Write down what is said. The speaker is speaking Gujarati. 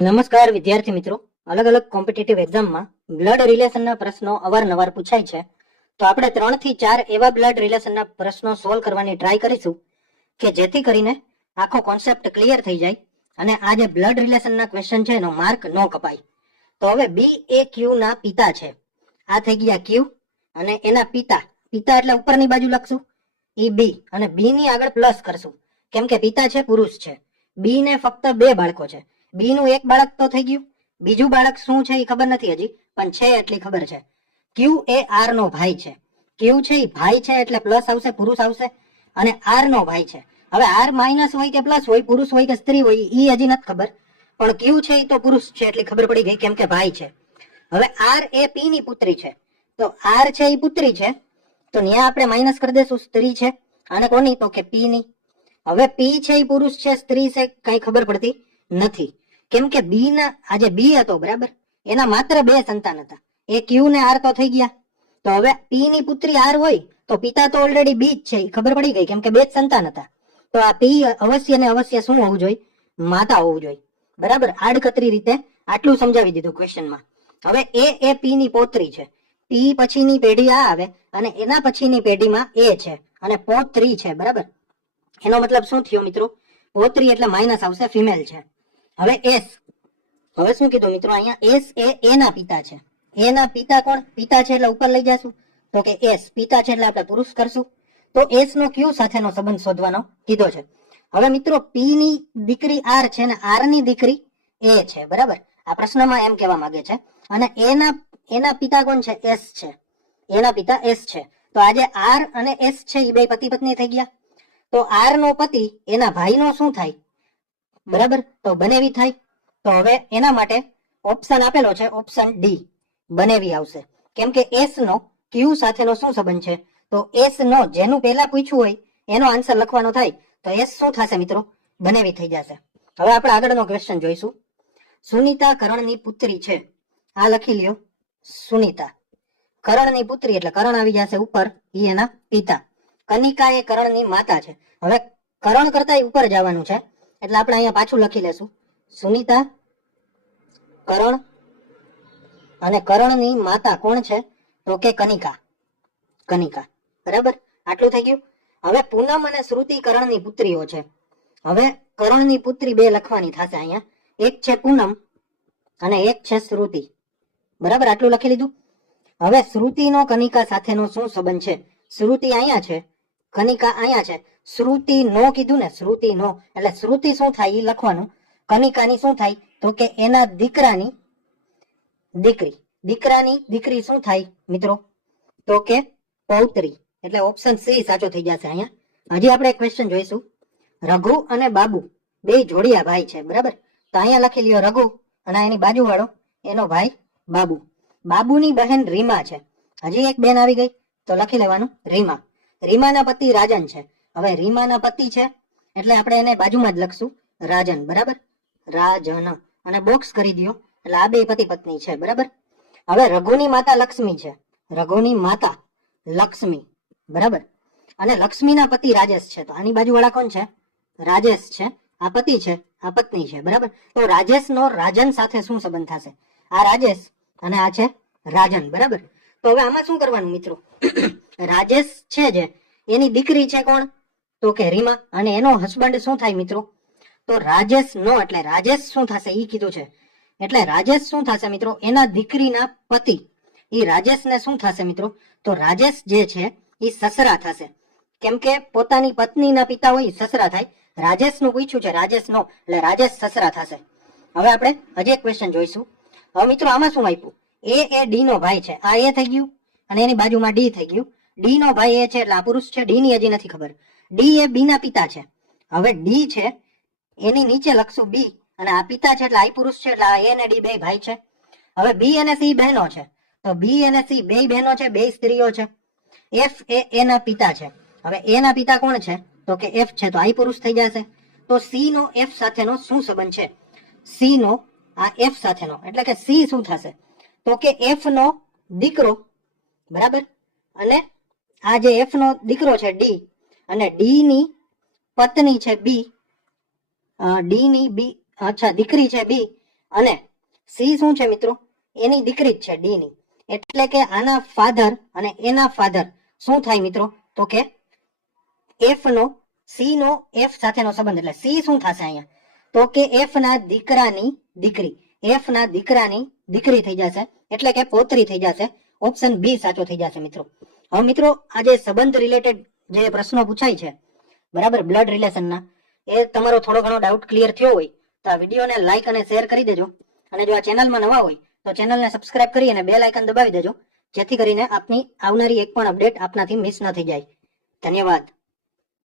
નમસ્કાર વિદ્યાર્થી મિત્રો, અલગ અલગ કોમ્પિટિટિવ એક્ઝામમાં બ્લડ રિલેશનના પ્રશ્નો અવારનવાર પૂછાય છે. તો આપણે 3 થી 4 એવા બ્લડ રિલેશનના પ્રશ્નો સોલ્વ કરવાની ટ્રાય કરીશું કે જેથી કરીને આખો કોન્સેપ્ટ ક્લિયર થઈ જાય અને આ જે બ્લડ રિલેશનના ક્વેશ્ચન છે એનો માર્ક ન કપાય. તો હવે બી એ ક્યુ ના પિતા છે. આ થઈ ગયા ક્યુ અને એના પિતા. પિતા એટલે ઉપરની બાજુ લખશું ઈ બી અને બી ની આગળ પ્લસ કરશું કેમ કે પિતા છે પુરુષ છે. બી ને ફક્ત 2 બાળકો છે. બી નું એક બાળક તો થઈ ગયું, બીજું બાળક શું છે એ ખબર નથી હજી, પણ છે એટલી ખબર છે. ક્યુ એ આર નો ભાઈ છે. ક્યુ છે એ ભાઈ છે એટલે પ્લસ આવશે, પુરુષ આવશે. અને આર નો ભાઈ છે. હવે આર માઇનસ હોય કે પ્લસ હોય, પુરુષ હોય કે સ્ત્રી હોય એ હજી નથી ખબર, પણ ક્યુ છે એ તો પુરુષ છે એટલી ખબર પડી ગઈ કેમ કે ભાઈ છે. હવે આર એ પી ની પુત્રી છે. તો આર છે એ પુત્રી છે તો ત્યાં આપણે માઇનસ કરી દેશું સ્ત્રી છે. અને કોની? તો કે પી ની. હવે પી છે એ પુરુષ છે સ્ત્રી છે કઈ ખબર પડતી નથી કેમ કે બી ના આજે બી હતો બરાબર, એના માત્ર 2 સંતાન હતા. એ ક્યુ ને આર તો થઈ ગયા. તો હવે પી ની પુત્રી આર હોય તો પિતા તો ઓલરેડી બી જ છે એ ખબર પડી ગઈ કેમ કે 2 સંતાન હતા. તો આ પી અવશ્ય ને અવશ્ય શું હોવું જોઈએ? માતા હોવું જોઈએ. બરાબર, આડકતરી રીતે આટલું સમજાવી દીધું ક્વેશ્ચનમાં. હવે એ પી ની પોત્રી છે. પી પછીની પેઢી આ આવે અને એના પછીની પેઢીમાં એ છે અને પોત્રી છે. બરાબર, એનો મતલબ શું થયો મિત્રો? પોત્રી એટલે માઇનસ આવશે, ફિમેલ છે. હવે એસ, હવે શું કીધું મિત્રો અહીંયા? એસ એ એના પિતા છે. એના પિતા કોણ? પિતા છે એટલે ઉપર લઈ જશું તો કે એસ પિતા છે એટલે આપણે પુરુષ કરશું. તો એસ નો ક્યુ સાથેનો સંબંધ શોધવાનો કીધો છે. હવે મિત્રો પી ની દીકરી આર છે ને આર ની દીકરી એ છે. બરાબર, આ પ્રશ્નમાં એમ કહેવા માંગે છે. અને એના પિતા કોણ છે? એસ છે. એના પિતા એસ છે. તો આજે આર અને એસ છે એ બે પતિ પત્ની થઈ ગયા. તો આર નો પતિ એના ભાઈ નો શું થાય? બરાબર, તો બનેવી થાય. તો હવે એના માટે ઓપ્શન આપેલો છે, ઓપ્શન ડી બનેવી આવશે કેમ કે એસ નો ક્યુ સાથેનો શું સંબંધ છે? તો એસ નો જેનું પહેલા પૂછ્યું હોય એનો આન્સર લખવાનો થાય તો એસ શું થશે મિત્રો? બનેવી થઈ જશે. હવે આપણે આગળનો ક્વેશ્ચન જોઈશું. સુનીતા કરણની પુત્રી છે. આ લખી લ્યો, સુનીતા કરણની પુત્રી એટલે કરણ આવી જશે ઉપર, એ એના પિતા. કનિકા એ કરણની માતા છે. હવે કરણ કરતા ઉપર જવાનું છે એટલે આપણે અહીંયા પાછું લખી લેશું સુનીતા કરણ અને કરણની માતા કોણ છે? તો કે કનિકા. કનિકા. બરાબર, આટલું થઈ ગયું. હવે પૂનમ અને શ્રુતિ કરણની પુત્રીઓ છે. હવે કરણની પુત્રી 2 લખવાની થશે અહીંયા, એક છે પૂનમ અને એક છે શ્રુતિ. બરાબર, આટલું લખી લીધું. હવે શ્રુતિનો કનિકા સાથેનો શું સંબંધ છે? શ્રુતિ અહીંયા છે, કનિકા અહીંયા છે. શ્રુતિ નો કીધું ને, શ્રુતિ નો એટલે શ્રુતિ શું થાય એ લખવાનું. કનિકાની શું થાય? તો કે એના દીકરાની દીકરી. દીકરાની દીકરી શું થાય મિત્રો? તો કે પૌત્રી. એટલે ઓપ્શન સી સાચો થઈ જશે અહીંયા. હજી આપણે એક ક્વેશ્ચન જોઈશું. રઘુ અને બાબુ 2 જોડિયા ભાઈ છે. બરાબર, તો અહીંયા લખી લ્યો રઘુ અને એની બાજુ વાળો એનો ભાઈ બાબુ. બાબુની બહેન રીમા છે. હજી એક બેન આવી ગઈ તો લખી લેવાનું રીમા. રીમાના પતિ રાજન છે. હવે રીમાના પતિ છે એટલે આપણે એને બાજુમાં જ લખશું રાજન. બરાબર, રાજન અને બોક્સ કરી દો એટલે આ 2 પતિ પત્ની છે. બરાબર, હવે રઘુની માતા લક્ષ્મી છે. રઘુની માતા લક્ષ્મી. બરાબર, અને લક્ષ્મીના પતિ રાજેશ છે. તો આની બાજુ વાળા કોણ છે? રાજેશ છે. આ પતિ છે, આ પત્ની છે. બરાબર, તો રાજેશ નો રાજન સાથે શું સંબંધ થશે? આ રાજેશ અને આ છે રાજન. બરાબર, તો હવે આમાં શું કરવાનું મિત્રો? રાજેશ છે જે એની દીકરી છે કોણ? તો કે રીમા અને એનો હસબન્ડ શું થાય મિત્રો? તો રાજેશ નો એટલે રાજેશ શું થશે એ કીધું છે એટલે રાજેશ શું થશે મિત્રો? એના દીકરીના પતિ એ રાજેશને શું થશે મિત્રો? તો રાજેશ જે છે એ સસરા થશે કેમ કે પોતાની પત્નીના પિતા હોય સસરા થાય. રાજેશ નું પૂછ્યું છે, રાજેશ નો એટલે રાજેશ સસરા થશે. હવે આપણે હજી એક ક્વેશ્ચન જોઈશું. હવે મિત્રો આમાં શું આપ્યું? એ ડી નો ભાઈ છે. આ એ થઈ ગયું અને એની બાજુમાં ડી થઈ ગયું. ડી નો ભાઈ એ છે એટલે આ પુરુષ છે. ડી ની હજી નથી ખબર. ડી એ બી ના પિતા છે. હવે ડી છે એની નીચે લખશું બી અને આ પિતા છે એટલે આ પુરુષ છે એટલે આ એ અને ડી 2 ભાઈ છે. હવે બી અને સી બહેનો છે. તો બી અને સી 2 બહેનો છે, 2 સ્ત્રીઓ છે. એફ એ એના પિતા છે. હવે એના પિતા કોણ છે? તો કે એફ છે. તો આ પુરુષ થઈ જશે. તો સી નો એફ સાથેનો શું સંબંધ છે? સી નો આ એફ સાથેનો એટલે કે સી શું થશે? તો કે એફ નો દીકરો. બરાબર, અને આ જે એફ નો દીકરો છે ડી અને ડી ની પત્ની છે બી. ડી ની બી, અચ્છા દીકરી છે બી અને સી શું છે મિત્રો? એની દીકરી જ છે, ડી ની. એટલે કે આના ફાધર અને એના ફાધર શું થાય મિત્રો? તો કે એફ નો સી નો એફ સાથેનો સંબંધ. એટલે સી શું થશે અહીંયા? તો કે એફ ના દીકરાની દીકરી, એફ ના દીકરાની દીકરી થઈ જશે, એટલે કે પોતરી થઈ જશે. ઓપ્શન બી સાચો થઈ જશે મિત્રો. હવે મિત્રો આ જે સંબંધ રિલેટેડ જે પ્રશ્નો પૂછાય છે, બરાબર, બ્લડ રિલેશનના, એ તમારો થોડો ઘણો ડાઉટ ક્લિયર થયો હોય તો આ વિડીયોને લાઈક અને શેર કરી દેજો. અને જો આ ચેનલમાં નવા હોય તો ચેનલને સબસ્ક્રાઇબ કરી અને બેલ આઇકન દબાવી દેજો, જેથી કરીને આપની આવનારી એક પણ અપડેટ આપનાથી મિસ ન થઈ જાય. ધન્યવાદ.